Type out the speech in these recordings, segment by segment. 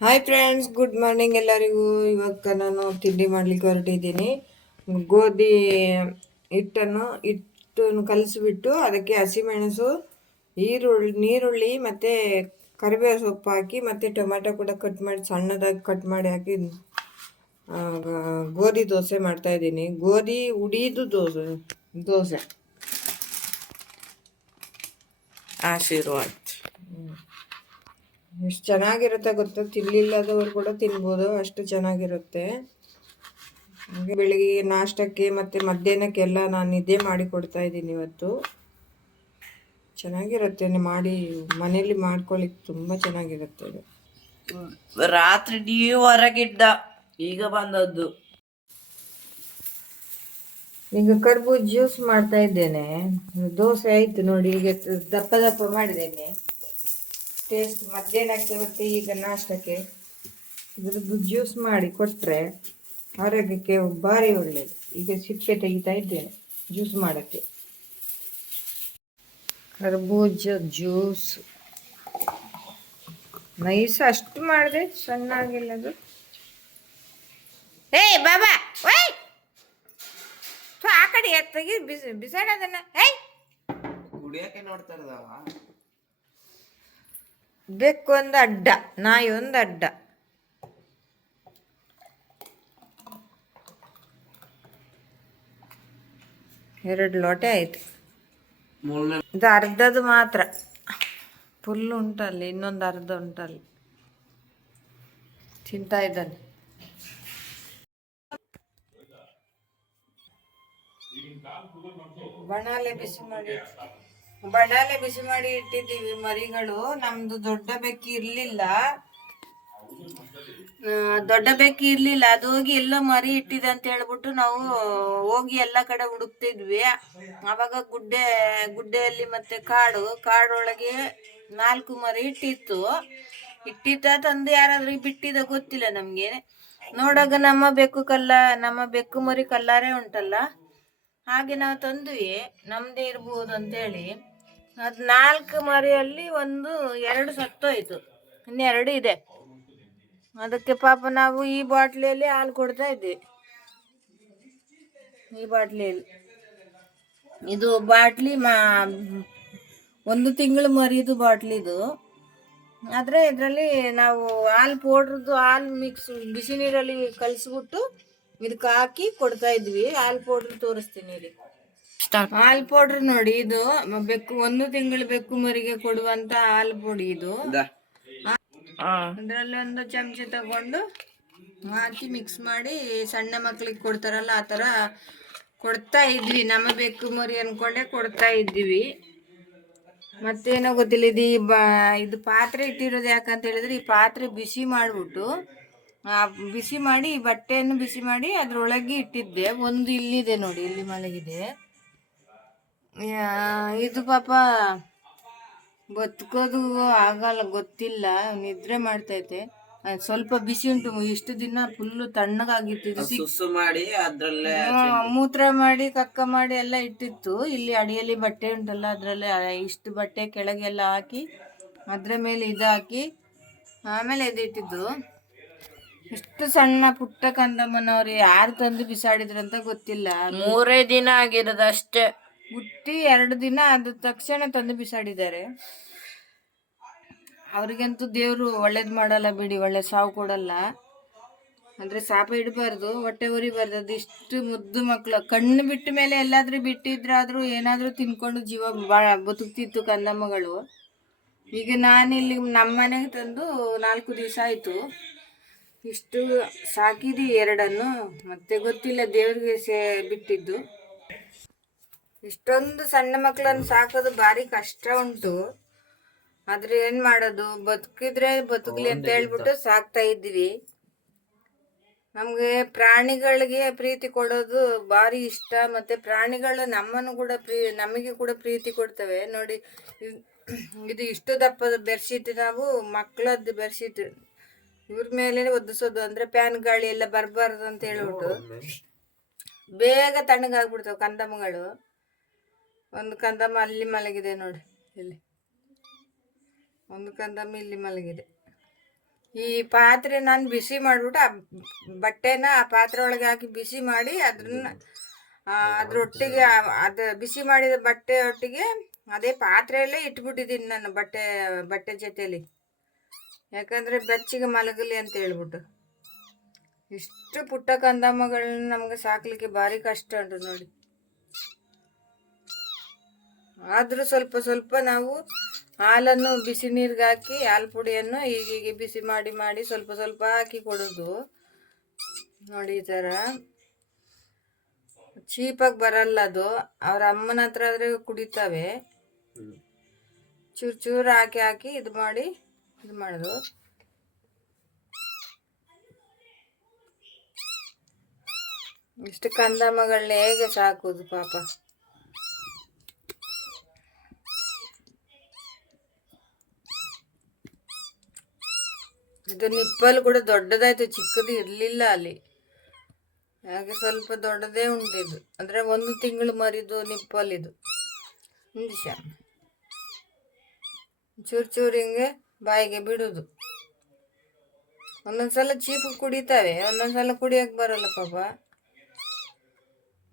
Hi friends good morning ಎಲ್ಲರಿಗೂ. ಇವಾಗ ನಾನು ತಿಂಡಿ ಮಾಡ್ಲಿಕ್ಕೆ ಹೊರಟಿದ್ದೀನಿ. ಗೋಧಿ ಹಿಟ್ಟನ್ನು ಹಿಟ್ಟನ್ನು ಕಲಸಿಬಿಟ್ಟು ಅದಕ್ಕೆ ಹಸಿಮೆಣಸು ಈರುಳ್ಳಿ ನೀರುಳ್ಳಿ ಮತ್ತು ಕರಿಬೇವು ಸೊಪ್ಪು ಹಾಕಿ ಮತ್ತು ಟೊಮೆಟೊ ಕೂಡ ಕಟ್ ಮಾಡಿ ಸಣ್ಣದಾಗಿ ಕಟ್ ಮಾಡಿ ಹಾಕಿ ಗೋಧಿ ದೋಸೆ ಮಾಡ್ತಾಯಿದ್ದೀನಿ ಗೋಧಿ ಉಡಿದು ದೋಸೆ ದೋಸೆ. ಆಶೀರ್ವಾದ್. ಎಷ್ಟು ಚೆನ್ನಾಗಿರುತ್ತೆ ಗೊತ್ತು? ತಿನ್ನಲಿಲ್ಲದವ್ರು ಕೂಡ ತಿನ್ಬೋದು ಅಷ್ಟು ಚೆನ್ನಾಗಿರುತ್ತೆ. ಹಾಗೆ ಬೆಳಿಗ್ಗೆ ನಾಷ್ಟಕ್ಕೆ ಮತ್ತು ಮಧ್ಯಾಹ್ನಕ್ಕೆಲ್ಲ ನಾನು ನಿದ್ದೆ ಮಾಡಿ ಕೊಡ್ತಾ ಇದ್ದೀನಿ ಇವತ್ತು. ಚೆನ್ನಾಗಿರುತ್ತೆ ಮಾಡಿ ಮನೇಲಿ ಮಾಡ್ಕೊಳ್ಳಿಕ್ಕೆ ತುಂಬ ಚೆನ್ನಾಗಿರುತ್ತೆ ಇದು. ರಾತ್ರಿ ನೀವು ಹೊರಗಿದ್ದ ಈಗ ಬಂದದ್ದು. ಈಗ ಕರ್ಬೂಜ ಜ್ಯೂಸ್ ಮಾಡ್ತಾ ಇದ್ದೇನೆ. ದೋಸೆ ಆಯ್ತು ನೋಡಿ ಈಗ ದಪ್ಪ ದಪ್ಪ ಮಾಡಿದ್ದೇನೆ. ಟೇಸ್ಟ್ ಮಧ್ಯಾಹ್ನಕ್ಕೆ ಮತ್ತು ಈಗ ನಾಷ್ಟಕ್ಕೆ. ಇದ್ರದ್ದು ಜ್ಯೂಸ್ ಮಾಡಿ ಕೊಟ್ಟರೆ ಆರೋಗ್ಯಕ್ಕೆ ಭಾರಿ ಒಳ್ಳೆಯದು ಈಗ ಸಿಪ್ಪೆ ತೆಗಿತಾ ಇದ್ದೇನೆ ಜ್ಯೂಸ್ ಮಾಡೋಕ್ಕೆ. ಕರ್ಬೂಜ ಜ್ಯೂಸ್ ನೈಸ್ ಅಷ್ಟು ಮಾಡಿದೆ ಸಣ್ಣಾಗಿಲ್ಲ ಅದು. ಏಯ್ ಬಾಬಾ ಓಯ್! ಆ ಕಡೆ ತೆಗಿ ಬಿಸಿ ಬಿಸಾಡೋದನ್ನ? ಏಯ್! ಕುಡಿಯಕ್ಕೆ ನೋಡ್ತಾ ಇರ್ದಾವ ಬೆಕ್ಕೊಂದು ಅಡ್ಡ ನಾಯಿ ಒಂದು ಅಡ್ಡ. ಎರಡು ಲೋಟೆ ಆಯ್ತು. ಮೂರನೇ ಇದು ಅರ್ಧದ್ದು ಮಾತ್ರ. ಫುಲ್ ಉಂಟಲ್ಲಿ ಇನ್ನೊಂದು ಅರ್ಧ ಉಂಟಲ್ಲಿ. ತಿಂತಾ ಇದ್ದಾನೆ. ಬಣಾಲೆ ಬಿಸಿ ಮಾಡಿ. ಬಣಾಲೆ ಬಿಸಿ ಮಾಡಿ ಇಟ್ಟಿದ್ದೀವಿ ಮರಿಗಳು. ನಮ್ದು ದೊಡ್ಡ ಬೆಕ್ಕಿ ಇರ್ಲಿಲ್ಲ. ದೊಡ್ಡ ಬೆಕ್ಕಿ ಇರ್ಲಿಲ್ಲ. ಅದು ಹೋಗಿ ಎಲ್ಲೋ ಮರಿ ಇಟ್ಟಿದೆ ಅಂತ ಹೇಳ್ಬಿಟ್ಟು ನಾವು ಹೋಗಿ ಎಲ್ಲ ಕಡೆ ಹುಡುಕ್ತಿದ್ವಿ. ಅವಾಗ ಗುಡ್ಡೆ, ಗುಡ್ಡೆಯಲ್ಲಿ ಮತ್ತೆ ಕಾಡು, ಕಾಡೊಳಗೆ ನಾಲ್ಕು ಮರಿ ಇಟ್ಟಿತ್ತು. ಇಟ್ಟಿತ್ತ ತಂದು ಯಾರಾದ್ರೂ ಬಿಟ್ಟಿದ ಗೊತ್ತಿಲ್ಲ ನಮ್ಗೆ. ನೋಡಾಗ ನಮ್ಮ ಬೆಕ್ಕು ಕಲ್ಲ, ನಮ್ಮ ಬೆಕ್ಕು ಮರಿ ಕಲ್ಲಾರೆ ಉಂಟಲ್ಲ. ಹಾಗೆ ನಾವು ತಂದ್ವಿ. ನಮ್ದೇ ಇರ್ಬೋದು ಅಂತೇಳಿ. ಅದ್ ನಾಲ್ಕು ಮರಿಯಲ್ಲಿ ಒಂದು ಎರಡು ಸತ್ತೋಯ್ತು. ಇನ್ನೆರಡು ಇದೆ. ಅದಕ್ಕೆ ಪಾಪ ನಾವು ಈ ಬಾಟ್ಲಿಯಲ್ಲಿ ಹಾಲು ಕೊಡ್ತಾ ಇದ್ವಿ. ಈ ಬಾಟ್ಲಿಯಲ್ಲಿ. ಇದು ಬಾಟ್ಲಿ ಮಾ, ಒಂದು ತಿಂಗಳು ಮರಿದು ಬಾಟ್ಲಿದು. ಆದರೆ ಇದರಲ್ಲಿ ನಾವು ಹಾಲು ಪೌಡ್ರದ್ದು ಹಾಲು ಮಿಕ್ಸ್ ಬಿಸಿ ನೀರಲ್ಲಿ ಕಲಿಸ್ಬಿಟ್ಟು ಇದಕ್ಕೆ ಹಾಕಿ ಕೊಡ್ತಾ ಇದ್ವಿ. ಹಾಲು ಪೌಡ್ರ್ ತೋರಿಸ್ತೀನಿ ಇಲ್ಲಿ. ಹಾಲು ಪೌಡರ್ ನೋಡಿ ಇದು ಬೆಕ್ಕು ಒಂದು ತಿಂಗಳು ಬೆಕ್ಕು ಮರಿಗೆ ಕೊಡುವಂತ ಹಾಲ್ ಪುಡಿ ಇದು. ಅದರಲ್ಲಿ ಒಂದು ಚಮಚ ತಗೊಂಡು ಹಾಕಿ ಮಿಕ್ಸ್ ಮಾಡಿ ಸಣ್ಣ ಮಕ್ಳಿಗೆ ಕೊಡ್ತಾರಲ್ಲ ಆ ಥರ ಕೊಡ್ತಾ ಇದ್ವಿ. ನಮ್ಮ ಬೆಕ್ಕು ಮರಿ ಅನ್ಕೊಂಡೆ ಕೊಡ್ತಾ ಇದ್ವಿ ಮತ್ತೇನೋ ಗೊತ್ತಿಲ್ಲ ಇದು ಈ ಬಾ ಇದು ಪಾತ್ರೆ ಇಟ್ಟಿರೋದು ಯಾಕಂತ ಹೇಳಿದ್ರೆ ಈ ಪಾತ್ರೆ ಬಿಸಿ ಮಾಡಿಬಿಟ್ಟು ಬಿಸಿ ಮಾಡಿ ಈ ಬಟ್ಟೆಯನ್ನು ಬಿಸಿ ಮಾಡಿ ಅದರೊಳಗೆ ಇಟ್ಟಿದ್ದೆ. ಒಂದು ಇಲ್ಲಿದೆ ನೋಡಿ ಇಲ್ಲಿ ಮಲಗಿದೆ. ಇದು ಪಾಪ ಬದುಕೋದು ಆಗಲ್ಲ ಗೊತ್ತಿಲ್ಲ. ನಿದ್ರೆ ಮಾಡ್ತೈತೆ. ಅದ್ ಸ್ವಲ್ಪ ಬಿಸಿ ಉಂಟು. ಇಷ್ಟು ದಿನ ಫುಲ್ಲು ತಣ್ಣಗಾಗಿತ್ತು. ಇದು ಸಿಕ್- ಸುಸ್ಸು ಮಾಡಿ ಅದ್ರಲ್ಲೇ ಹ್ಮ್, ಮೂತ್ರ ಮಾಡಿ ಕಕ್ಕ ಮಾಡಿ ಎಲ್ಲ ಇಟ್ಟಿತ್ತು. ಇಲ್ಲಿ ಅಡಿಯಲ್ಲಿ ಬಟ್ಟೆ ಉಂಟಲ್ಲ ಅದ್ರಲ್ಲಿ ಇಷ್ಟು ಬಟ್ಟೆ ಕೆಳಗೆಲ್ಲ ಹಾಕಿ ಅದ್ರ ಮೇಲೆ ಇದು ಹಾಕಿ ಆಮೇಲೆ ಇದು ಇಟ್ಟಿದ್ದು ಇಷ್ಟು ಸಣ್ಣ ಪುಟ್ಟ ಕಂದಮ್ಮನವ್ರು ಯಾರು ತಂದು ಬಿಸಾಡಿದ್ರಂತ ಗೊತ್ತಿಲ್ಲ. ಮೂರೇ ದಿನ ಆಗಿರೋದು ಅಷ್ಟೇ. ಹುಟ್ಟಿ ಎರಡು ದಿನ ಆದ ತಕ್ಷಣ ತಂದು ಬಿಸಾಡಿದ್ದಾರೆ. ಅವ್ರಿಗಂತೂ ದೇವರು ಒಳ್ಳೇದು ಮಾಡಲ್ಲ ಬಿಡಿ, ಒಳ್ಳೆ ಸಾವು ಕೊಡಲ್ಲ. ಅಂದರೆ ಶಾಪ ಇಡಬಾರ್ದು, ಹೊಟ್ಟೆ ಉರಿಬಾರ್ದು ಅದು ಇಷ್ಟು ಮುದ್ದು ಮಕ್ಕಳು ಕಣ್ಣು ಬಿಟ್ಟ ಮೇಲೆ ಎಲ್ಲಾದರೂ ಬಿಟ್ಟಿದ್ರಾದರೂ ಏನಾದರೂ ತಿನ್ಕೊಂಡು ಜೀವ ಭಾಳ ಬದುಕ್ತಿತ್ತು ಕಂದಮ್ಮಗಳು. ಈಗ ನಾನಿಲ್ಲಿ ನಮ್ಮ ಮನೆಗೆ ತಂದು ನಾಲ್ಕು ದಿವಸ ಆಯಿತು. ಇಷ್ಟು ಸಾಕಿದಿ ಎರಡನ್ನು. ಮತ್ತೆ ಗೊತ್ತಿಲ್ಲ ದೇವ್ರಿಗೆ ಸೇ ಬಿಟ್ಟಿದ್ದು. ಇಷ್ಟೊಂದು ಸಣ್ಣ ಮಕ್ಕಳನ್ನು ಸಾಕೋದು ಭಾರಿ ಕಷ್ಟ ಉಂಟು. ಆದ್ರೆ ಏನ್ ಮಾಡೋದು? ಬದುಕಿದ್ರೆ ಬದುಕಲಿ ಅಂತ ಹೇಳ್ಬಿಟ್ಟು ಸಾಕ್ತಾ ಇದ್ದೀವಿ. ನಮ್ಗೆ ಪ್ರಾಣಿಗಳಿಗೆ ಪ್ರೀತಿ ಕೊಡೋದು ಭಾರಿ ಇಷ್ಟ. ಮತ್ತೆ ಪ್ರಾಣಿಗಳು ನಮ್ಮನ್ನು ಕೂಡ ಪ್ರೀ ನಮಗೆ ಕೂಡ ಪ್ರೀತಿ ಕೊಡ್ತವೆ. ನೋಡಿ ಇದು ಇಷ್ಟು ದಪ್ಪದ ಬೆಡ್ಶೀಟ್ ನಾವು ಮಕ್ಕಳದ್ದು ಬೆಡ್ಶೀಟ್. ಇವ್ರ ಮೇಲೆ ಒದಿಸೋದು ಅಂದ್ರೆ ಪ್ಯಾನ್ ಗಾಳಿ ಎಲ್ಲ ಬರಬಾರ್ದು ಅಂತ ಹೇಳ್ಬಿಟ್ಟು. ಬೇಗ ತಣ್ಣಗಾಗ್ಬಿಡ್ತಾವೆ ಕಂದಮ್ಮಗಳು. ಒಂದು ಕಂದಮ್ಮ ಅಲ್ಲಿ ಮಲಗಿದೆ ನೋಡಿ, ಇಲ್ಲಿ. ಒಂದು ಕಂದಮ್ಮ ಇಲ್ಲಿ ಮಲಗಿದೆ. ಈ ಪಾತ್ರೆ ನಾನು ಬಿಸಿ ಮಾಡಿಬಿಟ್ಟು ಆ ಬಟ್ಟೆನ ಆ ಪಾತ್ರೆ ಒಳಗೆ ಹಾಕಿ ಬಿಸಿ ಮಾಡಿ ಅದನ್ನ ಅದ್ರೊಟ್ಟಿಗೆ ಅದು ಬಿಸಿ ಮಾಡಿದ ಬಟ್ಟೆ ಒಟ್ಟಿಗೆ ಅದೇ ಪಾತ್ರೆಯಲ್ಲೇ ಇಟ್ಬಿಟ್ಟಿದ್ದೀನಿ ನಾನು ಬಟ್ಟೆ ಬಟ್ಟೆ ಜೊತೆಯಲ್ಲಿ ಯಾಕಂದರೆ ಬೆಚ್ಚಿಗೆ ಮಲಗಲಿ ಅಂತ ಹೇಳ್ಬಿಟ್ಟು. ಇಷ್ಟು ಪುಟ್ಟ ಕಂದಮ್ಮಗಳನ್ನ ನಮಗೆ ಸಾಕಲಿಕ್ಕೆ ಭಾರಿ ಕಷ್ಟ ಉಂಟು ನೋಡಿ. ಆದರೂ ಸ್ವಲ್ಪ ಸ್ವಲ್ಪ ನಾವು ಹಾಲನ್ನು ಬಿಸಿ ನೀರಿಗೆ ಹಾಕಿ, ಹಾಲು ಪುಡಿಯನ್ನು ಹೀಗೀಗೆ ಬಿಸಿ ಮಾಡಿ ಮಾಡಿ ಸ್ವಲ್ಪ ಸ್ವಲ್ಪ ಹಾಕಿ ಕೊಡೋದು. ನೋಡಿ ಈ ಥರ ಚೀಪಾಗಿ ಬರಲ್ಲ ಅದು. ಅವ್ರ ಅಮ್ಮನ ಹತ್ರ ಆದರೆ ಕುಡಿತಾವೆ. ಚೂರು ಚೂರು ಹಾಕಿ ಹಾಕಿ ಇದು ಮಾಡಿ, ಇದು ಮಾಡೋದು. ಇಷ್ಟು ಕಂದಮ್ಮಗಳನ್ನ ಹೇಗೆ ಸಾಕೋದು ಪಾಪ. ಇದು ನಿಪ್ಪಲ್ ಕೂಡ ದೊಡ್ಡದಾಯ್ತು, ಚಿಕ್ಕದು ಇರಲಿಲ್ಲ ಅಲ್ಲಿ. ಹಾಗೆ ಸ್ವಲ್ಪ ದೊಡ್ಡದೇ ಉಂಟಿದು ಅಂದರೆ ಒಂದು ತಿಂಗಳು ಮರಿದು ನಿಪ್ಪಲಿದು ನಿಮಿಷ ಚೂರು ಚೂರು ಹಿಂಗೆ ಬಾಯಿಗೆ ಬಿಡುದು. ಒಂದೊಂದ್ಸಲ ಚೀಪು ಕುಡಿತಾವೆ ಒಂದೊಂದ್ಸಲ ಕುಡಿಯಕ್ಕೆ ಬರಲ್ಲ ಪಾಪ.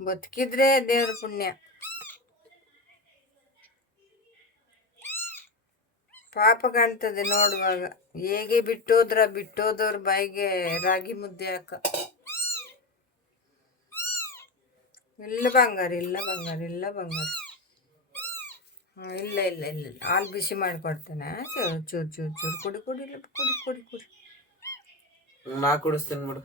ಬದುಕಿದ್ರೆ ದೇವ್ರ ಪುಣ್ಯ. ಪಾಪ ಕಾಣ್ತದೆ ನೋಡುವಾಗ. ಹೇಗೆ ಬಿಟ್ಟೋದ್ರ ಬಿಟ್ಟೋದವ್ರ ಬಾಯಿಗೆ ರಾಗಿ ಮುದ್ದೆ ಹಾಕ. ಇಲ್ಲ ಬಂಗಾರ ಇಲ್ಲ ಬಂಗಾರ ಇಲ್ಲ ಬಂಗಾರ. ಇಲ್ಲ ಇಲ್ಲ ಇಲ್ಲ ಇಲ್ಲ. ಹಾಲು ಬಿಸಿ ಮಾಡಿಕೊಡ್ತೇನೆ. ಚೂರು ಚೂರು ಚೂರು ಚೂರು. ಕುಡಿ ಕುಡಿ, ಇಲ್ಲ, ಕುಡಿ ಕುಡಿ ಕುಡಿ. ನಾ ಕುಡಿಸ್ತೇನೆ ಬಿಡು.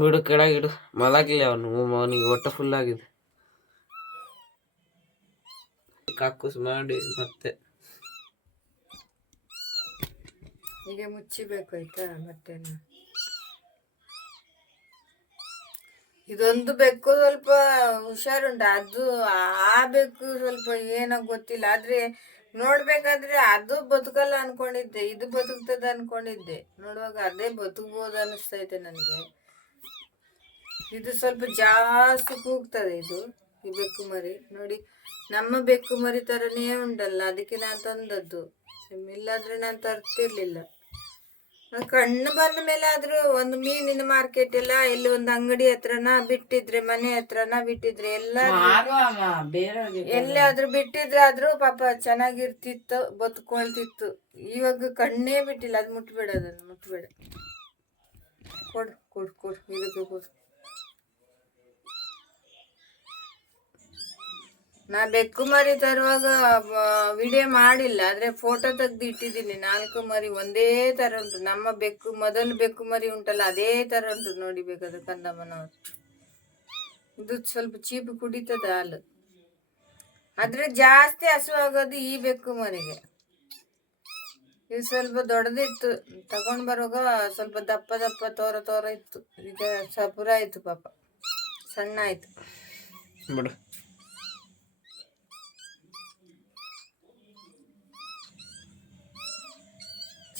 ಬಿಡು ಕೆಳಗಿಡು ಮಲಗಿಲ್ಲ ಅವನು. ಅವನಿಗೆ ಹೊಟ್ಟೆ ಫುಲ್ ಆಗಿದೆ. ಕಾಕುಸ್ ಮಾಡಿ ಮತ್ತೆ. ಈಗ ಮುಚ್ಚಿಬೇಕು ಆಯ್ತಾ ಮತ್ತೆ ಇದೊಂದು ಬೆಕ್ಕು ಸ್ವಲ್ಪ ಹುಷಾರುಂಟು, ಅದು ಆ ಬೆಕ್ಕು ಸ್ವಲ್ಪ ಏನೋ ಗೊತ್ತಿಲ್ಲ, ಆದ್ರೆ ನೋಡ್ಬೇಕಾದ್ರೆ ಅದು ಬದುಕಲ್ಲ ಅನ್ಕೊಂಡಿದ್ದೆ, ಇದು ಬದುಕ್ತದ ಅನ್ಕೊಂಡಿದ್ದೆ. ನೋಡುವಾಗ ಅದೇ ಬದುಕ್ಬೋದು ಅನಿಸ್ತೈತೆ ನನಗೆ. ಇದು ಸ್ವಲ್ಪ ಜಾಸ್ತಿ ಕೂಗ್ತದೆ ಇದು, ಈ ಬೆಕ್ಕು ಮರಿ. ನೋಡಿ ನಮ್ಮ ಬೆಕ್ಕು ಮರಿ ಥರನೇ ಉಂಡಲ್ಲ ಅದಕ್ಕೆ ನಾನು ತಂದದ್ದು. ಇಲ್ಲಾಂದ್ರೆ ನಾನು ತರ್ತಿರ್ಲಿಲ್ಲ. ಕಣ್ಣು ಬಂದ ಮೇಲೆ ಆದ್ರೂ ಒಂದು ಮೀನಿನ ಮಾರ್ಕೆಟ್ ಎಲ್ಲ ಇಲ್ಲಿ ಒಂದು ಅಂಗಡಿ ಹತ್ರನ ಬಿಟ್ಟಿದ್ರೆ ಮನೆ ಹತ್ರನ ಬಿಟ್ಟಿದ್ರೆ ಎಲ್ಲ ಎಲ್ಲಾದ್ರೂ ಬಿಟ್ಟಿದ್ರೆ ಆದ್ರೂ ಪಾಪ ಚೆನ್ನಾಗಿರ್ತಿತ್ತು ಬದುಕೊಳ್ತಿತ್ತು. ಇವಾಗ ಕಣ್ಣೇ ಬಿಟ್ಟಿಲ್ಲ ಅದು ಮುಟ್ಬೇಡ ಅದನ್ನು ಮುಟ್ಬೇಡ. ಕೊಡು ಕೊಡ್ ಕೊಡು ಇದಕ್ಕೆ ಕೊಡು. ನಾ ಬೆಕ್ಕು ಮರಿ ತರುವಾಗ ವಿಡಿಯೋ ಮಾಡಿಲ್ಲ. ಆದ್ರೆ ಫೋಟೋ ತೆಗ್ದು ಇಟ್ಟಿದ್ದೀನಿ. ನಾಲ್ಕು ಮರಿ ಒಂದೇ ತರ ಉಂಟು. ನಮ್ಮ ಬೆಕ್ಕು, ಮೊದಲು ಬೆಕ್ಕು ಮರಿ ಉಂಟಲ್ಲ, ಅದೇ ತರ ಉಂಟು ನೋಡಿ ಬೇಕಾದ್ರೆ ಕಂದಮ್ಮನವರು. ಇದು ಸ್ವಲ್ಪ ಚೀಪು ಕುಡಿತದ ಹಾಲು. ಆದ್ರೆ ಜಾಸ್ತಿ ಹಸುವಾಗೋದು ಈ ಬೆಕ್ಕು ಮರಿಗೆ. ಇದು ಸ್ವಲ್ಪ ದೊಡ್ಡದಿತ್ತು. ತಗೊಂಡು ಬರುವಾಗ ಸ್ವಲ್ಪ ದಪ್ಪ ದಪ್ಪ ತೋರ ತೋರ ಇತ್ತು. ಈಗ ಸಪುರ ಆಯಿತು ಪಾಪ. ಸಣ್ಣ ಆಯ್ತು.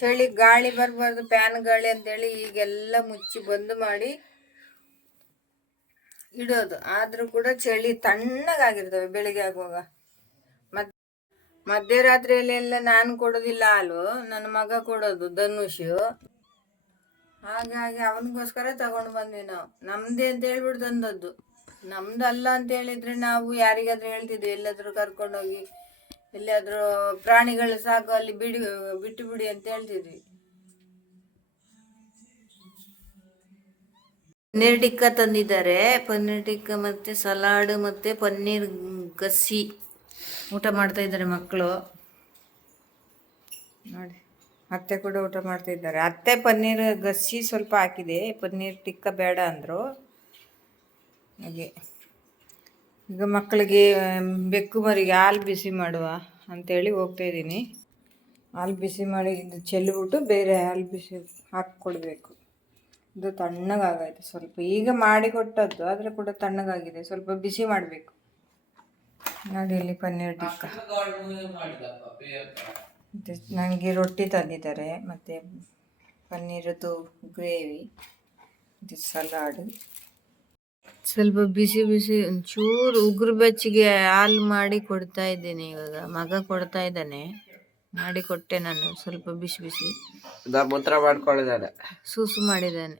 ಚಳಿ ಗಾಳಿ ಬರಬಾರ್ದು ಫ್ಯಾನ್ ಗಾಳಿ ಅಂತೇಳಿ ಈಗೆಲ್ಲ ಮುಚ್ಚಿ ಬಂದು ಮಾಡಿ ಇಡೋದು. ಆದರೂ ಕೂಡ ಚಳಿ ತಣ್ಣಗಾಗಿರ್ತವೆ ಬೆಳಿಗ್ಗೆ ಆಗುವಾಗ. ಮತ್ ಮಧ್ಯರಾತ್ರಿಯಲ್ಲೆಲ್ಲ ನಾನು ಕೊಡೋದಿಲ್ಲ ಹಾಲು ನನ್ನ ಮಗ ಕೊಡೋದು ಧನುಷ್. ಹಾಗಾಗಿ ಅವನಿಗೋಸ್ಕರ ತಗೊಂಡು ಬಂದ್ವಿ ನಾವು. ನಮ್ದೇ ಅಂತ ಹೇಳ್ಬಿಟ್ಟು ತಂದದ್ದು. ನಮ್ದು ಅಲ್ಲ ಅಂತ ಹೇಳಿದ್ರೆ ನಾವು ಯಾರಿಗಾದ್ರೂ ಹೇಳ್ತಿದ್ವಿ, ಎಲ್ಲಾದ್ರೂ ಕರ್ಕೊಂಡೋಗಿ ಎಲ್ಲಿಯಾದ್ರೂ ಪ್ರಾಣಿಗಳು ಸಾಕು ಅಲ್ಲಿ ಬಿಡಿ, ಬಿಟ್ಟು ಬಿಡಿ ಅಂತ ಹೇಳ್ತಿದ್ವಿ. ಪನ್ನೀರ್ ಟಿಕ್ಕ ತಂದಿದ್ದಾರೆ. ಪನ್ನೀರ್ ಟಿಕ್ಕ ಮತ್ತೆ ಸಲಾಡ್ ಮತ್ತೆ ಪನ್ನೀರ್ ಗಸಿ ಊಟ ಮಾಡ್ತಾ ಇದ್ದಾರೆ ಮಕ್ಕಳು. ನೋಡಿ, ಅತ್ತೆ ಕೂಡ ಊಟ ಮಾಡ್ತಾ ಇದ್ದಾರೆ. ಅತ್ತೆ ಪನ್ನೀರ್ ಗಸಿ ಸ್ವಲ್ಪ ಹಾಕಿದೆ. ಪನ್ನೀರ್ ಟಿಕ್ಕ ಬೇಡ ಅಂದರು. ಹಾಗೆ. ಈಗ ಮಕ್ಕಳಿಗೆ ಬೆಕ್ಕು ಮರಿಗೆ ಹಾಲು ಬಿಸಿ ಮಾಡುವ ಅಂತೇಳಿ ಹೋಗ್ತಾ ಇದ್ದೀನಿ. ಹಾಲು ಬಿಸಿ ಮಾಡಿ ಇದು ಚೆಲ್ಲಿಬಿಟ್ಟು ಬೇರೆ ಹಾಲು ಬಿಸಿ ಹಾಕ್ಕೊಡ್ಬೇಕು. ಇದು ತಣ್ಣಗಾಗೈತೆ ಸ್ವಲ್ಪ ಈಗ ಮಾಡಿ ಕೊಟ್ಟದ್ದು, ಆದರೆ ಕೂಡ ತಣ್ಣಗಾಗಿದೆ. ಸ್ವಲ್ಪ ಬಿಸಿ ಮಾಡಬೇಕು. ನೋಡಿ ಇಲ್ಲಿ ಪನ್ನೀರ್ ಟಿಕ್ಕ. ನನಗೆ ರೊಟ್ಟಿ ತಂದಿದ್ದಾರೆ. ಮತ್ತು ಪನ್ನೀರದ್ದು ಗ್ರೇವಿ, ಇದು ಸಲಾಡ್. ಸ್ವಲ್ಪ ಬಿಸಿ ಬಿಸಿ ಒಂಚೂರು ಉಗುರು ಬೆಚ್ಚಗೆ ಹಾಲು ಮಾಡಿ ಕೊಡ್ತಾ ಇದ್ದೀನಿ ಇವಾಗ. ಮಗ ಕೊಡ್ತಾ ಇದ್ದಾನೆ. ಮಾಡಿ ಕೊಟ್ಟೆ ನಾನು ಸ್ವಲ್ಪ ಬಿಸಿ ಬಿಸಿ. ಮೂತ್ರ ಮಾಡ್ಕೊಳ್ಳಿದ್ದಾನೆ ಸೂಸು ಮಾಡಿದ್ದಾನೆ.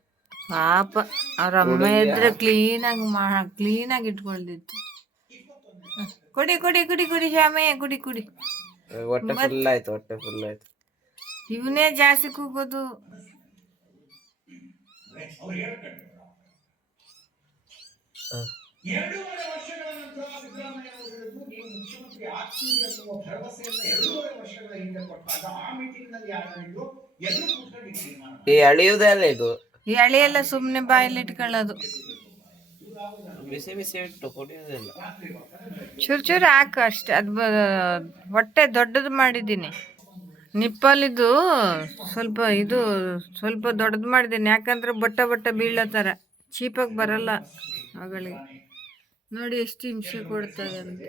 ಪಾಪ ಅವ್ರ ಅಮ್ಮ ಇದ್ರೆ ಕ್ಲೀನಾಗಿ ಮಾ ಕ್ಲೀನಾಗಿ ಇಟ್ಕೊಳ್ದಿತ್ತು ಕೊಡಿ ಕುಡಿ ಕುಡಿ ಕುಡಿ ಕುಡಿ ಶ್ಯಾಮಯ್ಯ ಕುಡಿ ಕುಡಿ. ಹೊಟ್ಟೆ ಫುಲ್ ಆಯ್ತು ಹೊಟ್ಟೆ ಫುಲ್ ಆಯ್ತು. ಇವನೇ ಜಾಸ್ತಿ ಕೂಗೋದು. ಹ. ಈ ಅಳಿಯುವುದೇ ಅಲ್ಲ ಇದು? ಈ ಅಳಿಯೆಲ್ಲ ಎಲ್ಲ ಸುಮ್ಮನೆ ಬಾಯಲ್ಲಿ ಇಟ್ಕೊಳ್ಳೋದು. ಬಿಸಿ ಬಿಸಿ ಇಟ್ಟು ಕುಡಿಯೋದಿಲ್ಲ ಚೂರು ಚೂರು ಹಾಕು ಅಷ್ಟೇ. ಅದು ಹೊಟ್ಟೆ ದೊಡ್ಡದು ಮಾಡಿದ್ದೀನಿ. ನಿಪ್ಪಲಿದು ಸ್ವಲ್ಪ ಇದು ಸ್ವಲ್ಪ ದೊಡ್ಡದು ಮಾಡಿದ್ದೀನಿ. ಯಾಕಂದ್ರೆ ಬಟ್ಟ ಬಟ್ಟ ಬೀಳೋ ಥರ. ಚೀಪಾಗಿ ಬರಲ್ಲ. ಅವುಗಳಿಗೆ ನೋಡಿ ಎಷ್ಟು ಹಿಂಸೆ ಕೊಡ್ತದೆ ಅಂತ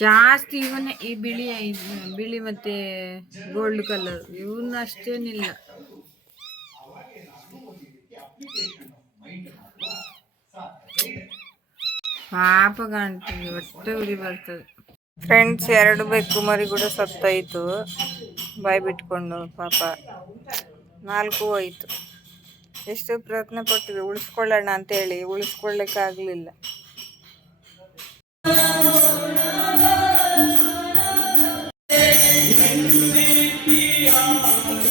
ಜಾಸ್ತಿ ಇವನೇ ಈ ಬಿಳಿ ಬಿಳಿ ಮತ್ತೆ ಗೋಲ್ಡ್ ಕಲರ್ ಇವನ್ನ ಅಷ್ಟೇನಿಲ್ಲ. ಪಾಪ ಕಾಣ್ತದೆ ಒಟ್ಟೆ ಉರಿ ಬರ್ತದೆ. ಫ್ರೆಂಡ್ಸ್ ಎರಡು ಬೆಕ್ಕು ಮರಿ ಕೂಡ ಸತ್ತೋಯ್ತು. ಬಾಯಿ ಬಿಟ್ಕೊಂಡು ಪಾಪ. ನಾಲ್ಕು ಹೋಯ್ತು. ಎಷ್ಟು ಪ್ರಯತ್ನ ಪಡ್ತೀವಿ ಉಳಿಸ್ಕೊಳ್ಳೋಣ ಅಂತೇಳಿ ಹೇಳಿ Thank.